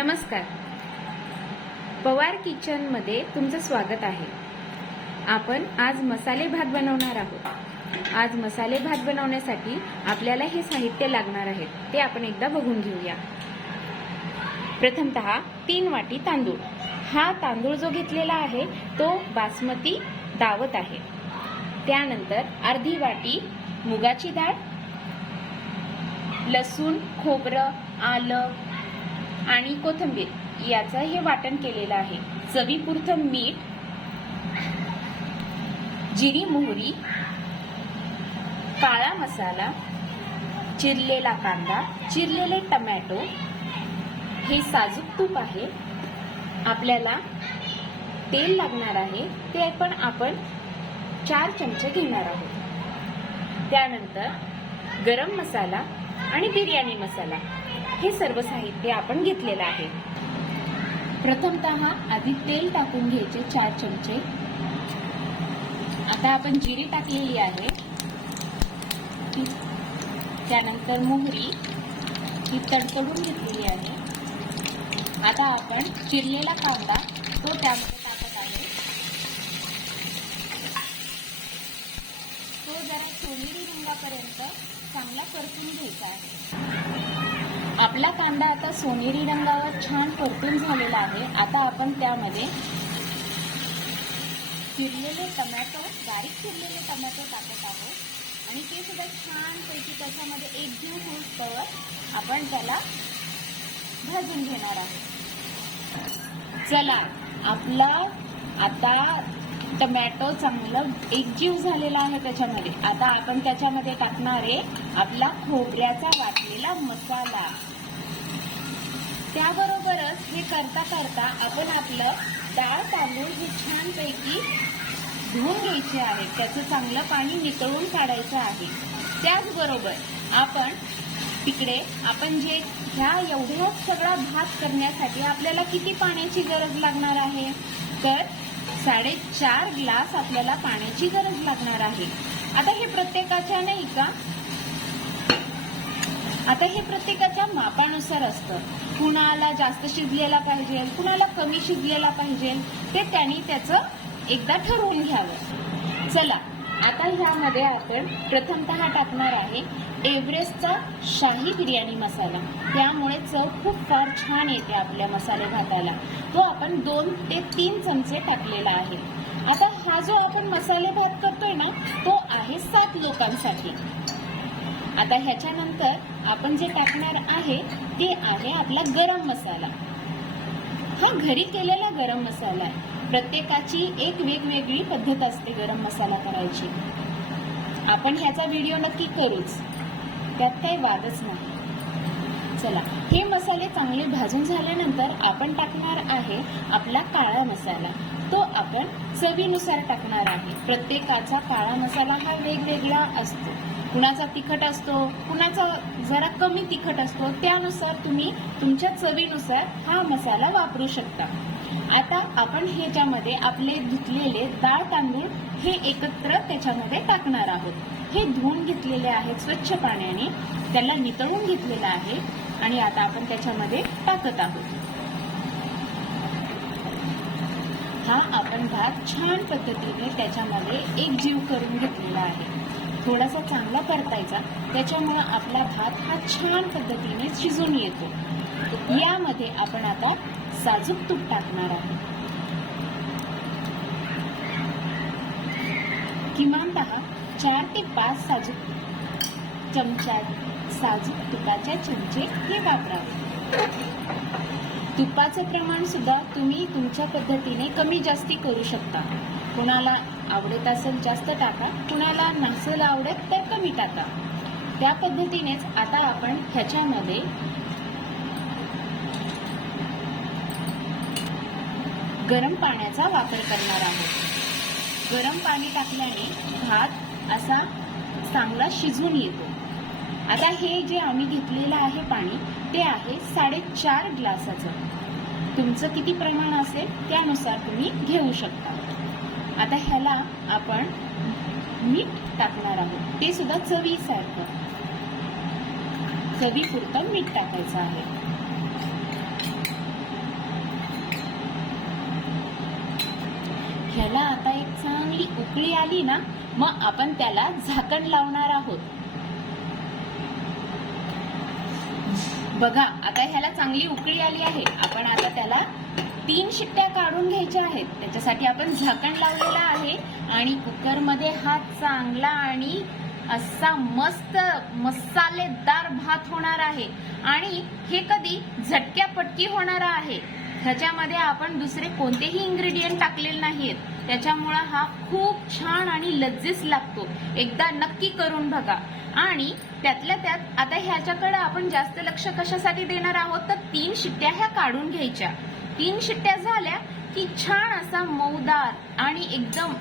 नमस्कार. पवार किचनमध्ये तुमचं स्वागत आहे. आपण आज मसाले भात बनवणार आहोत. आज मसाले भात बनवण्यासाठी आपल्याला हे साहित्य लागणार आहे ते आपण एकदा बघून घेऊया. प्रथमतः 3 वाटी तांदूळ. हा तांदूळ जो घेतलेला आहे तो बासमती दावत आहे. त्यानंतर अर्धी वाटी मुगाची डाळ, लसूण, खोबरं, आलं आणि कोथिंबीर याचं हे वाटण केलेलं आहे. चवीपुरतं मीठ, जिरी मोहरी, काळा मसाला, चिरलेला कांदा, चिरलेले टमॅटो, हे साजूक तूप आहे. आपल्याला तेल लागणार आहे ते पण आपण 4 चमचे घेणार आहोत. त्यानंतर गरम मसाला आणि बिर्याणी मसाला हे सर्व साहित्य आपण घेतलेलं आहे. प्रथमतः आधी तेल टाकून घ्यायचे 4 चमचे. आता आपण जिरी टाकलेली आहे. त्यानंतर मोहरी ही तडतडून घेतलेली आहे. आता आपण चिरलेला कांदा तो त्यामध्ये टाकत आहे. तो जरा सोनेरी रंगापर्यंत चांगला परतून घ्यायचा आहे. आपला कांदा आता सोनेरी रंगावर छान परतून झालेला आहे. आता आपण त्यामध्ये चिरलेले टमॅटो, बारीक चिरलेले टमॅटो टाकत आहोत आणि ते सुद्धा छानपैकी त्याच्यामध्ये एकजीव होईपर्यंत आपण त्याला भाजून घेणार आहोत. चला, आपला आता टमॅटो चांगलं एकजीव झालेला आहे त्याच्यामध्ये. आता आपण त्याच्यामध्ये टाकणार आहे आपला खोबऱ्याचा वाटलेला मसाला. त्याबरोबरच हे करता करता आपण आपलं डाळ तांदूळ हे छानपैकी धुवून घ्यायचे आहे. त्याचं चांगलं पाणी नितळून काढायचं आहे. त्याचबरोबर आपण तिकडे जे ह्या एवढा सगळा भात करण्यासाठी आपल्याला किती पाण्याची गरज लागणार आहे तर 4.5 ग्लास आपल्याला पाण्याची गरज लागणार आहे. आता हे प्रत्येकाच्या नाही का, आता हे प्रत्येकाच्या मापानुसार असतं. कुणाला जास्त शिजलेला पाहिजे, कुणाला कमी शिजलेला पाहिजे, ते त्यांनी त्याचं एकदा ठरवून घ्यावं. चला, आता ह्यामध्ये आपण प्रथमतः टाकणार आहे एव्हरेस्टचा शाही बिर्याणी मसाला. त्यामुळे चव खूप फार छान येते आपल्या मसाले भाताला. तो आपण 2 ते 3 चमचे टाकलेला आहे. आता हा जो आपण मसाले भात करतोय ना तो आहे 7 लोकांसाठी. आता ह्याच्यानंतर आपण जे टाकणार आहे ते आहे आपला गरम मसाला. हा घरी केलेला गरम मसाला आहे. प्रत्येकाची एक वेगवेगळी पद्धत असते गरम मसाला करायची. आपण ह्याचा व्हिडिओ नक्की करूच, त्यात काही वादच नाही. चला, हे मसाले चांगले भाजून झाल्यानंतर आपण टाकणार आहे आपला काळा मसाला. तो आपण चवीनुसार टाकणार आहे. प्रत्येकाचा काळा मसाला हा वेगवेगळा असतो. कुणाचा तिखट असतो, कुणाचा जरा कमी तिखट असतो. त्यानुसार तुम्ही तुमच्या चवीनुसार हा मसाला वापरू शकता. आता आपण ह्याच्यामध्ये आपले धुतलेले डाळ तांदूळ हे एकत्र त्याच्यामध्ये टाकणार आहोत. हे धुवून घेतलेले आहेत स्वच्छ पाण्याने, त्याला नितळून घेतलेलं आहे आणि आता आपण त्याच्यामध्ये टाकत आहोत. हा आपण भात छान पद्धतीने त्याच्यामध्ये एकजीव करून घेतलेला आहे. थोडासा चांगला परतायचा, त्याच्यामुळे आपला भात हा छान पद्धतीने शिजून येतो. यामध्ये आपण आता साजूक तूप टाकणार आहे. किमानतः 4 ते 5 साजूक तुपाचे चमचे हे वापरावे. तुपाचं प्रमाण सुद्धा तुम्ही तुमच्या पद्धतीने कमी जास्ती करू शकता. कुणाला आवडत असेल जास्त टाका, कुणाला नसेल आवडत तर कमी टाका. त्या पद्धतीनेच आता आपण ह्याच्यामध्ये गरम पाण्याचा वापर करणार आहोत. गरम पाणी टाकल्याने भात असा चांगला शिजून येतो. आता हे जे आम्ही घेतलेलं आहे पाणी ते आहे 4.5 ग्लासाचं. तुमचं किती प्रमाण असेल त्यानुसार तुम्ही घेऊ शकता. आता ह्याला आपण मीठ टाकणार आहोत. ते सुद्धा चवीसारखं, चवीपुरतं मीठ टाकायचं आहे. उकळी आली ना, मग आपण त्याला झाकण लावणार आहोत. बघा, आता ह्याला चांगली उकळी आली आहे. आपण आता त्याला 3 शिट्ट्या काढून घ्यायच्या आहेत. त्याच्यासाठी आपण झाकण लावलेलं आहे आणि कुकरमध्ये हा चांगला आणि असा मस्त मसालेदार भात होणार आहे. आणि हे कधी झटक्यापटकी होणार आहे. ह्याच्यामध्ये आपण दुसरे कोणतेही इन्ग्रेडियंट टाकलेले नाहीत. त्याच्यामुळे हा खूप छान आणि लज्जिज लागतो. एकदा नक्की करून बघा. आणि त्यातल्या त्यात आता ह्याच्याकडे आपण जास्त लक्ष कशासाठी देणार आहोत, तर 3 शिट्ट्या ह्या काढून घ्यायच्या. 3 शिट्ट्या झाल्या की छान असा मऊदार आणि एकदम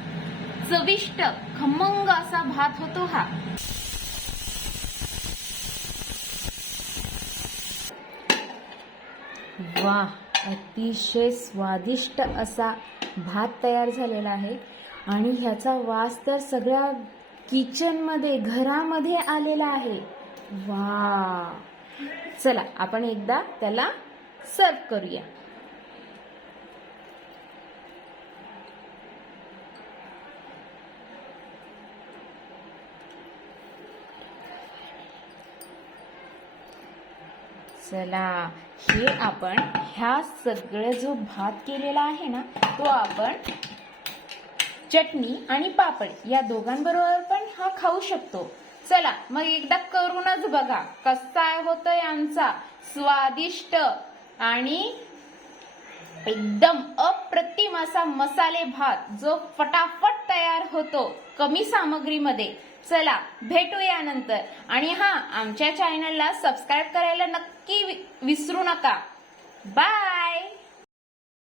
चविष्ट खमंग असा भात होतो हा. वाह, अतिशय स्वादिष्ट असा भात तयार झालेला आहे. आणि ह्याचा वास तर सगळ्या किचनमध्ये, घरामध्ये आलेला आहे. वाह, चला आपण एकदा त्याला सर्व करूया. चला, हे आपण ह्या सगळं जो भात केलेला आहे ना, तो आपण चटणी आणि पापड या दोघांबरोबर पण हा खाऊ शकतो. चला मग एकदा करूनच बघा कसा होतोय आमचा स्वादिष्ट आणि एकदम अप्रतिम असा मसाले भात, जो फटाफट तयार होतो कमी सामग्रीमध्ये. चला भेटूया नंतर. आणि हा, आमच्या चॅनलला सबस्क्राईब करायला नक्की विसरू नका. बाय.